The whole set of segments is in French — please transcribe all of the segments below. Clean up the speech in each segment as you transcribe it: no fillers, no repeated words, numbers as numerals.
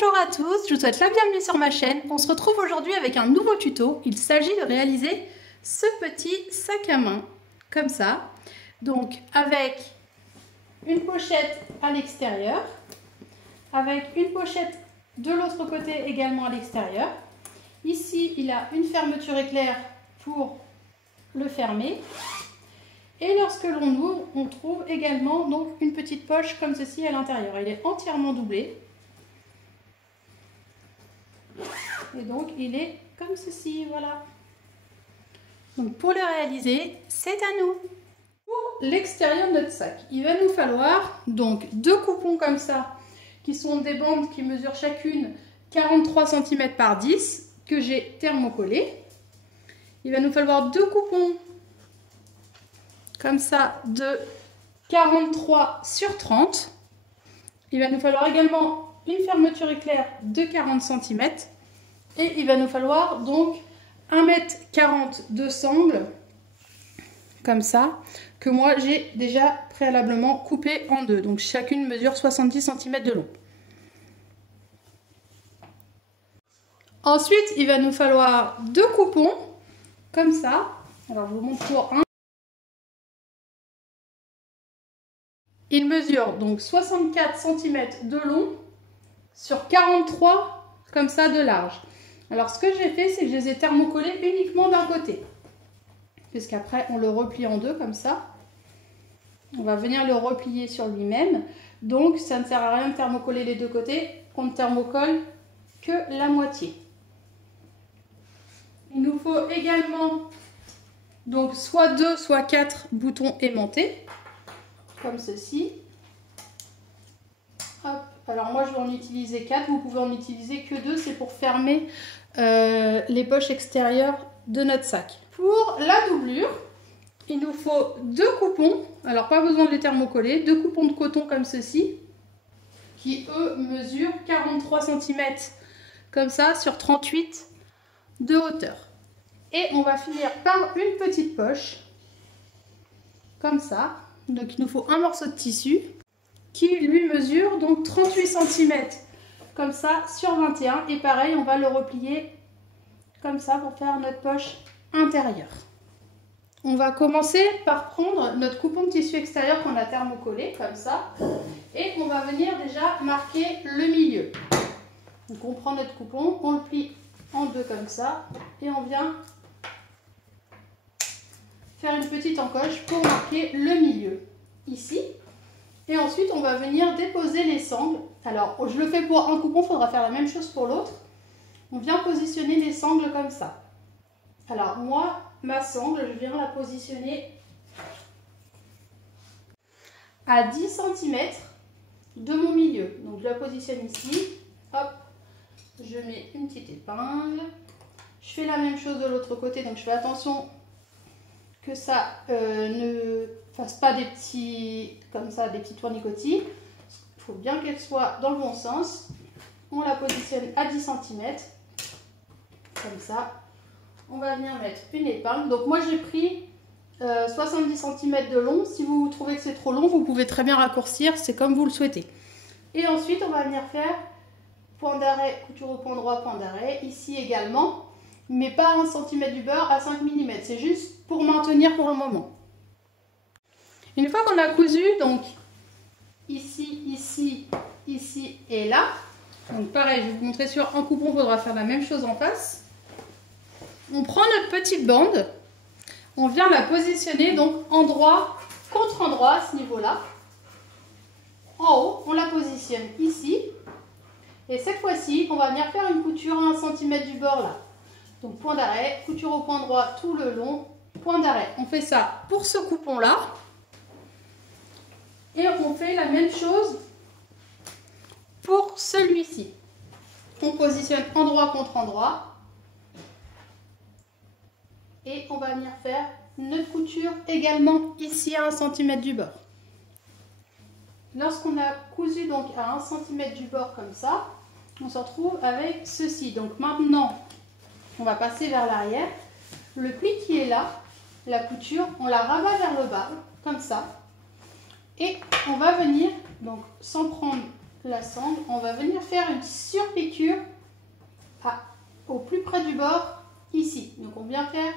Bonjour à tous, je vous souhaite la bienvenue sur ma chaîne. On se retrouve aujourd'hui avec un nouveau tuto. Il s'agit de réaliser ce petit sac à main, comme ça. Donc avec une pochette à l'extérieur, avec une pochette de l'autre côté également à l'extérieur. Ici, il a une fermeture éclair pour le fermer. Et lorsque l'on ouvre, on trouve également donc une petite poche comme ceci à l'intérieur. Il est entièrement doublé. Et donc, il est comme ceci, voilà. Donc, pour le réaliser, c'est à nous. Pour l'extérieur de notre sac, il va nous falloir donc deux coupons comme ça, qui sont des bandes qui mesurent chacune 43 cm par 10, que j'ai thermocollé. Il va nous falloir deux coupons comme ça de 43 sur 30. Il va nous falloir également une fermeture éclair de 40 cm. Et il va nous falloir donc 1,40 m de sangle, comme ça, que moi j'ai déjà préalablement coupé en deux. Donc chacune mesure 70 cm de long. Ensuite, il va nous falloir deux coupons, comme ça. Alors je vous montre pour un. Il mesure donc 64 cm de long sur 43 comme ça de large. Alors ce que j'ai fait, c'est que je les ai thermocollés uniquement d'un côté. Puisqu'après on le replie en deux comme ça. On va venir le replier sur lui-même. Donc ça ne sert à rien de thermocoller les deux côtés. On ne thermocolle que la moitié. Il nous faut également donc soit 2 soit 4 boutons aimantés. Comme ceci. Hop. Alors moi je vais en utiliser 4, vous pouvez en utiliser que 2, c'est pour fermer les poches extérieures de notre sac. Pour la doublure, il nous faut deux coupons, alors pas besoin de les thermocoller, deux coupons de coton comme ceci, qui eux mesurent 43 cm comme ça sur 38 de hauteur. Et on va finir par une petite poche, comme ça. Donc il nous faut un morceau de tissu qui lui mesure donc 38 cm comme ça sur 21. Et pareil, on va le replier comme ça pour faire notre poche intérieure. On va commencer par prendre notre coupon de tissu extérieur qu'on a thermocollé comme ça. Et on va venir déjà marquer le milieu. Donc on prend notre coupon, on le plie en deux comme ça. Et on vient faire une petite encoche pour marquer le milieu ici. Et ensuite on va venir déposer les sangles. Alors je le fais pour un coupon, il faudra faire la même chose pour l'autre. On vient positionner les sangles comme ça. Alors moi, ma sangle, je viens la positionner à 10 cm de mon milieu. Donc je la positionne ici. Hop, je mets une petite épingle. Je fais la même chose de l'autre côté, donc je fais attention que ça ne fasse pas des petits, comme ça, des petits tournicotis. Il faut bien qu'elle soit dans le bon sens. On la positionne à 10 cm, comme ça. On va venir mettre une épingle. Donc moi j'ai pris 70 cm de long. Si vous trouvez que c'est trop long, vous pouvez très bien raccourcir, c'est comme vous le souhaitez. Et ensuite on va venir faire point d'arrêt, couture au point droit, point d'arrêt. Ici également. Mais pas à 1 cm du beurre, à 5 mm. C'est juste pour maintenir pour le moment. Une fois qu'on a cousu, donc ici, ici, ici et là. Donc pareil, je vais vous montrer sur un coupon, il faudra faire la même chose en face. On prend notre petite bande. On vient la positionner donc endroit contre endroit à ce niveau-là. En haut, on la positionne ici. Et cette fois-ci, on va venir faire une couture à 1 cm du bord là. Donc point d'arrêt, couture au point droit tout le long, point d'arrêt. On fait ça pour ce coupon-là. Et on fait la même chose pour celui-ci. On positionne endroit contre endroit. Et on va venir faire notre couture également ici à 1 cm du bord. Lorsqu'on a cousu donc à 1 cm du bord comme ça, on se retrouve avec ceci. Donc maintenant, on va passer vers l'arrière. Le pli qui est là, la couture, on la rabat vers le bas, comme ça. Et on va venir, donc sans prendre la sangle, on va venir faire une surpiqûre au plus près du bord ici. Donc on vient faire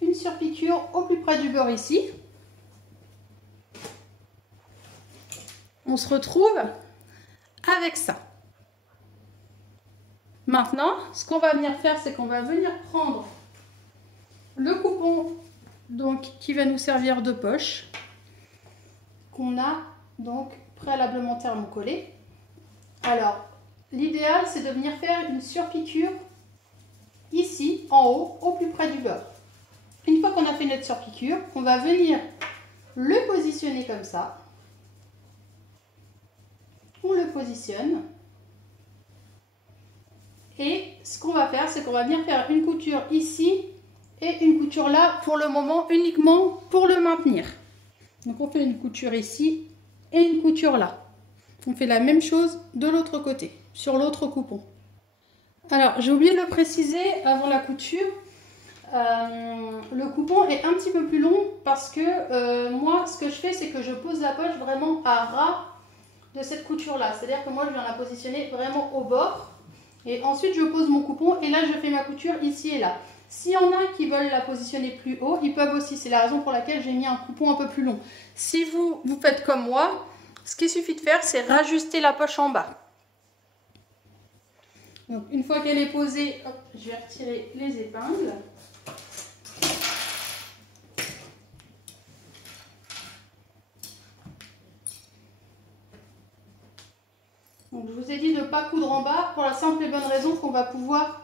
une surpiqûre au plus près du bord ici. On se retrouve avec ça. Maintenant, ce qu'on va venir faire, c'est qu'on va venir prendre le coupon donc, qui va nous servir de poche, qu'on a donc préalablement thermocollé. Alors, l'idéal, c'est de venir faire une surpiqûre ici, en haut, au plus près du bord. Une fois qu'on a fait notre surpiqûre, on va venir le positionner comme ça. On le positionne. Et ce qu'on va faire, c'est qu'on va venir faire une couture ici et une couture là, pour le moment, uniquement pour le maintenir. Donc on fait une couture ici et une couture là. On fait la même chose de l'autre côté, sur l'autre coupon. Alors, j'ai oublié de le préciser avant la couture. Le coupon est un petit peu plus long parce que moi, ce que je fais, c'est que je pose la poche vraiment à ras de cette couture-là. C'est-à-dire que moi, je viens la positionner vraiment au bord. Et ensuite, je pose mon coupon et là, je fais ma couture ici et là. S'il y en a qui veulent la positionner plus haut, ils peuvent aussi. C'est la raison pour laquelle j'ai mis un coupon un peu plus long. Si vous faites comme moi, ce qu'il suffit de faire, c'est rajuster la poche en bas. Donc, une fois qu'elle est posée, hop, je vais retirer les épingles. Donc, je vous ai dit de ne pas coudre en bas pour la simple et bonne raison qu'on va pouvoir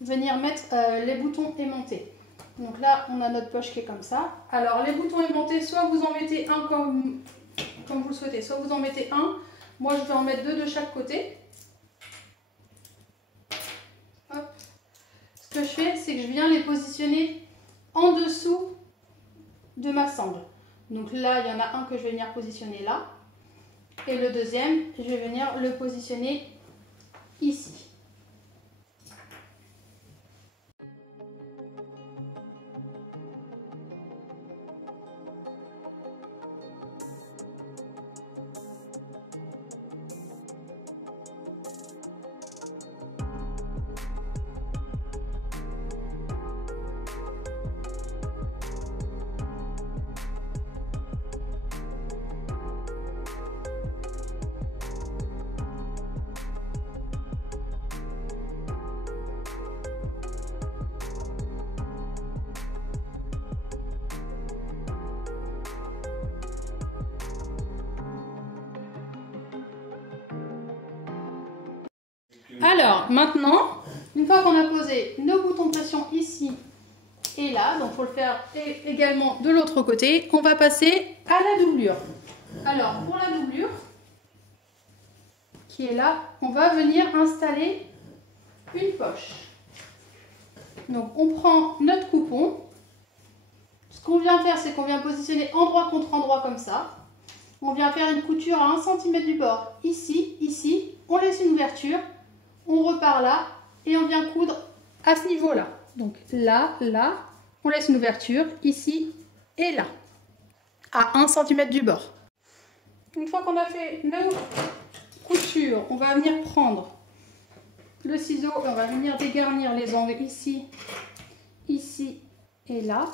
venir mettre les boutons aimantés. Donc là, on a notre poche qui est comme ça. Alors, les boutons aimantés, soit vous en mettez un comme vous le souhaitez, soit vous en mettez un. Moi, je vais en mettre deux de chaque côté. Hop. Ce que je fais, c'est que je viens les positionner en dessous de ma sangle. Donc là, il y en a un que je vais venir positionner là. Et le deuxième, je vais venir le positionner ici. Alors, maintenant, une fois qu'on a posé nos boutons de pression ici et là, donc il faut le faire également de l'autre côté, on va passer à la doublure. Alors, pour la doublure, qui est là, on va venir installer une poche. Donc, on prend notre coupon. Ce qu'on vient faire, c'est qu'on vient positionner endroit contre endroit comme ça. On vient faire une couture à 1 cm du bord, ici, ici. On laisse une ouverture. On repart là et on vient coudre à ce niveau-là. Donc là, là, on laisse une ouverture, ici et là, à 1 cm du bord. Une fois qu'on a fait nos coutures, on va venir prendre le ciseau et on va venir dégarnir les angles ici, ici et là,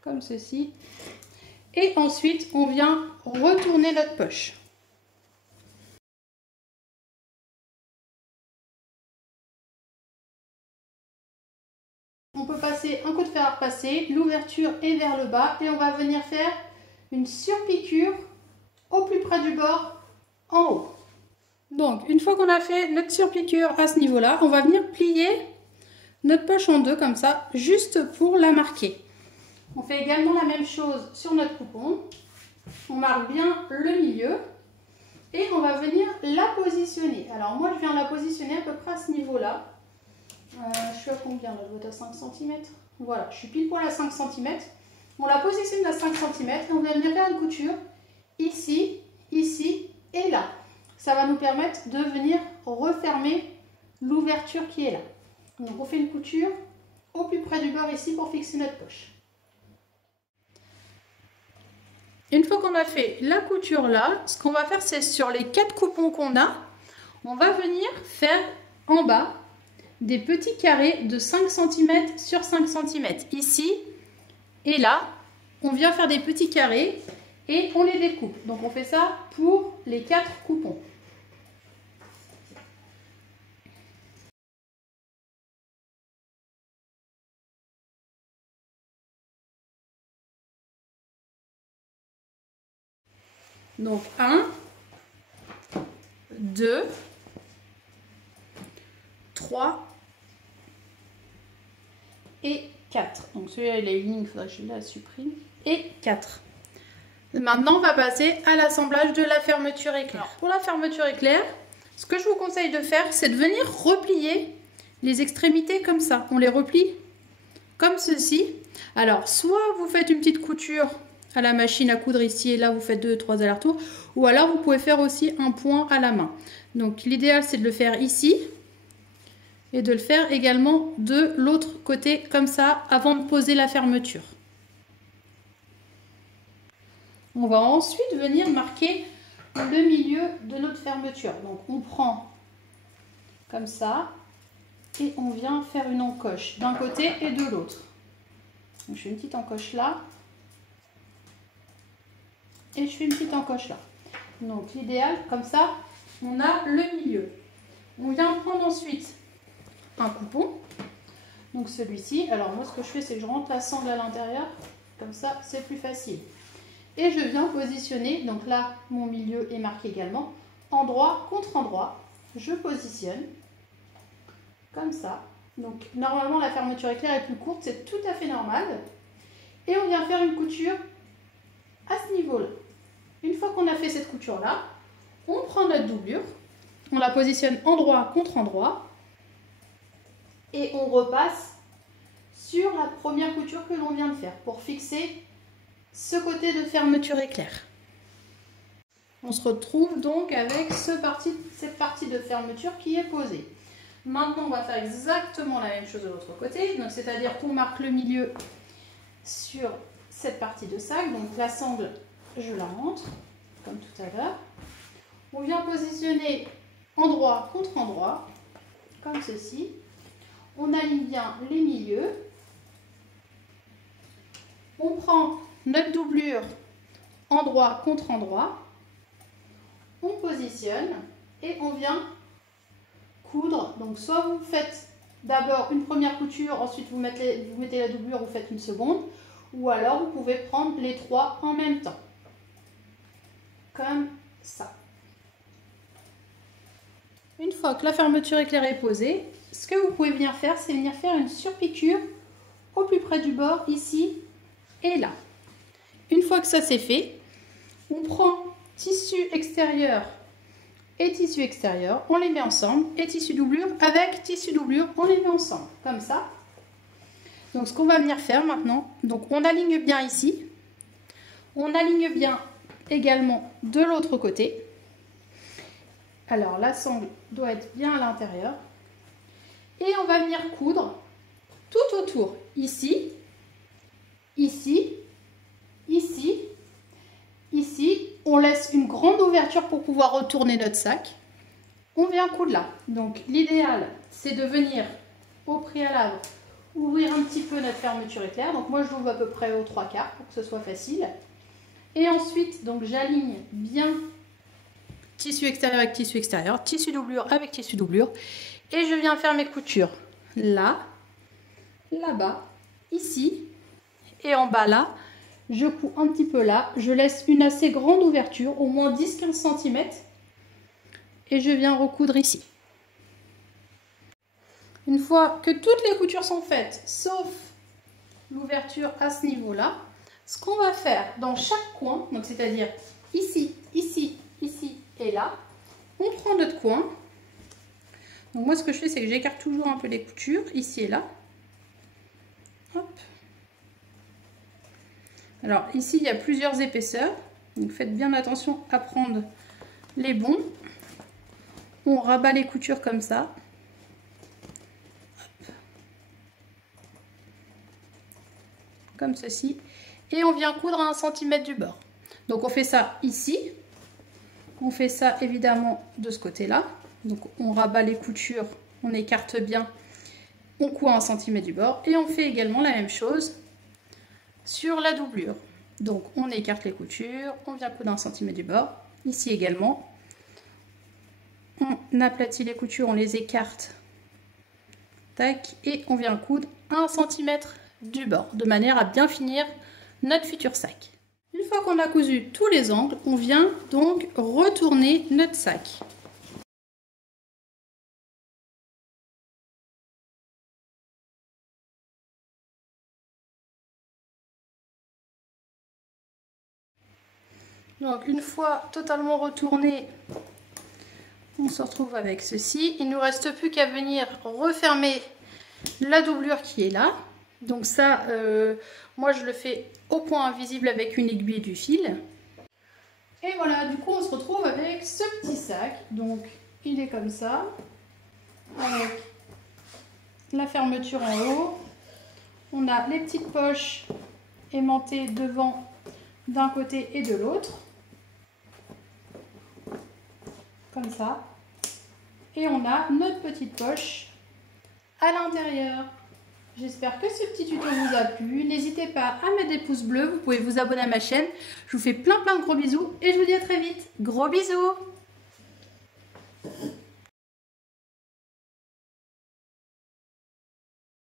comme ceci. Et ensuite, on vient retourner notre poche. On peut passer un coup de fer à repasser, l'ouverture est vers le bas et on va venir faire une surpiqûre au plus près du bord en haut. Donc une fois qu'on a fait notre surpiqûre à ce niveau-là, on va venir plier notre poche en deux comme ça, juste pour la marquer. On fait également la même chose sur notre coupon. On marque bien le milieu et on va venir la positionner. Alors moi je viens la positionner à peu près à ce niveau-là. Je suis à combien là? Je dois être à 5 cm. Voilà, je suis pile poil à 5 cm. On la positionne à 5 cm et on va venir faire une couture ici, ici et là. Ça va nous permettre de venir refermer l'ouverture qui est là. Donc on fait une couture au plus près du bord ici pour fixer notre poche. Une fois qu'on a fait la couture là, ce qu'on va faire, c'est sur les 4 coupons qu'on a, on va venir faire en bas des petits carrés de 5 cm sur 5 cm. Ici et là, on vient faire des petits carrés et on les découpe. Donc on fait ça pour les 4 coupons. Donc 1, 2, 3 et 4. Donc celui-là, il a une ligne, il faudra que je la supprime. Et 4. Maintenant, on va passer à l'assemblage de la fermeture éclair. Alors, pour la fermeture éclair, ce que je vous conseille de faire, c'est de venir replier les extrémités comme ça. On les replie comme ceci. Alors, soit vous faites une petite couture à la machine à coudre ici et là, vous faites 2-3 allers-retours. Ou alors, vous pouvez faire aussi un point à la main. Donc, l'idéal, c'est de le faire ici. Et de le faire également de l'autre côté, comme ça, avant de poser la fermeture. On va ensuite venir marquer le milieu de notre fermeture. Donc, on prend comme ça et on vient faire une encoche d'un côté et de l'autre. Je fais une petite encoche là et je fais une petite encoche là. Donc, l'idéal, comme ça, on a le milieu. On vient prendre ensuite un coupon, donc celui-ci. Alors moi, ce que je fais, c'est que je rentre la sangle à l'intérieur, comme ça c'est plus facile. Et je viens positionner, donc là mon milieu est marqué également, endroit contre endroit. Je positionne comme ça. Donc normalement la fermeture éclair est plus courte, c'est tout à fait normal. Et on vient faire une couture à ce niveau-là. Une fois qu'on a fait cette couture-là, on prend notre doublure, on la positionne endroit contre endroit. Et on repasse sur la première couture que l'on vient de faire pour fixer ce côté de fermeture éclair. On se retrouve donc avec cette partie de fermeture qui est posée. Maintenant, on va faire exactement la même chose de l'autre côté. C'est-à-dire qu'on marque le milieu sur cette partie de sac. Donc la sangle, je la rentre, comme tout à l'heure. On vient positionner endroit contre endroit, comme ceci. On aligne bien les milieux. On prend notre doublure endroit contre endroit. On positionne et on vient coudre. Donc soit vous faites d'abord une première couture, ensuite vous mettez la doublure, vous faites une seconde. Ou alors vous pouvez prendre les 3 en même temps. Comme ça. Une fois que la fermeture éclair est posée, ce que vous pouvez venir faire, c'est venir faire une surpiqûre au plus près du bord, ici et là. Une fois que ça c'est fait, on prend tissu extérieur et tissu extérieur, on les met ensemble, et tissu doublure avec tissu doublure, on les met ensemble, comme ça. Donc ce qu'on va venir faire maintenant, donc on aligne bien ici, on aligne bien également de l'autre côté. Alors la sangle doit être bien à l'intérieur. Et on va venir coudre tout autour, ici, ici, ici, ici. On laisse une grande ouverture pour pouvoir retourner notre sac. On vient coudre là. Donc l'idéal, c'est de venir au préalable ouvrir un petit peu notre fermeture éclair. Donc moi, je l'ouvre à peu près aux 3/4 pour que ce soit facile. Et ensuite, donc j'aligne bien tissu extérieur avec tissu extérieur, tissu doublure avec tissu doublure. Et je viens faire mes coutures là, là-bas, ici et en bas là. Je couds un petit peu là. Je laisse une assez grande ouverture, au moins 10-15 cm. Et je viens recoudre ici. Une fois que toutes les coutures sont faites, sauf l'ouverture à ce niveau-là, ce qu'on va faire dans chaque coin, donc c'est-à-dire ici, ici, ici et là, on prend notre coin. Donc moi, ce que je fais, c'est que j'écarte toujours un peu les coutures, ici et là. Hop. Alors ici, il y a plusieurs épaisseurs. Donc faites bien attention à prendre les bons. On rabat les coutures comme ça. Hop. Comme ceci. Et on vient coudre à 1 cm du bord. Donc on fait ça ici. On fait ça évidemment de ce côté-là. Donc on rabat les coutures, on écarte bien, on coud à 1 cm du bord. Et on fait également la même chose sur la doublure. Donc on écarte les coutures, on vient coudre à 1 cm du bord. Ici également, on aplatit les coutures, on les écarte. Tac, et on vient coudre à 1 cm du bord, de manière à bien finir notre futur sac. Une fois qu'on a cousu tous les angles, on vient donc retourner notre sac. Donc une fois totalement retourné, on se retrouve avec ceci. Il ne nous reste plus qu'à venir refermer la doublure qui est là. Donc ça, moi je le fais au point invisible avec une aiguille du fil. Et voilà, du coup on se retrouve avec ce petit sac. Donc il est comme ça, avec la fermeture en haut. On a les petites poches aimantées devant d'un côté et de l'autre. Comme ça. Et on a notre petite poche à l'intérieur. J'espère que ce petit tuto vous a plu. N'hésitez pas à mettre des pouces bleus. Vous pouvez vous abonner à ma chaîne. Je vous fais plein de gros bisous et je vous dis à très vite. Gros bisous!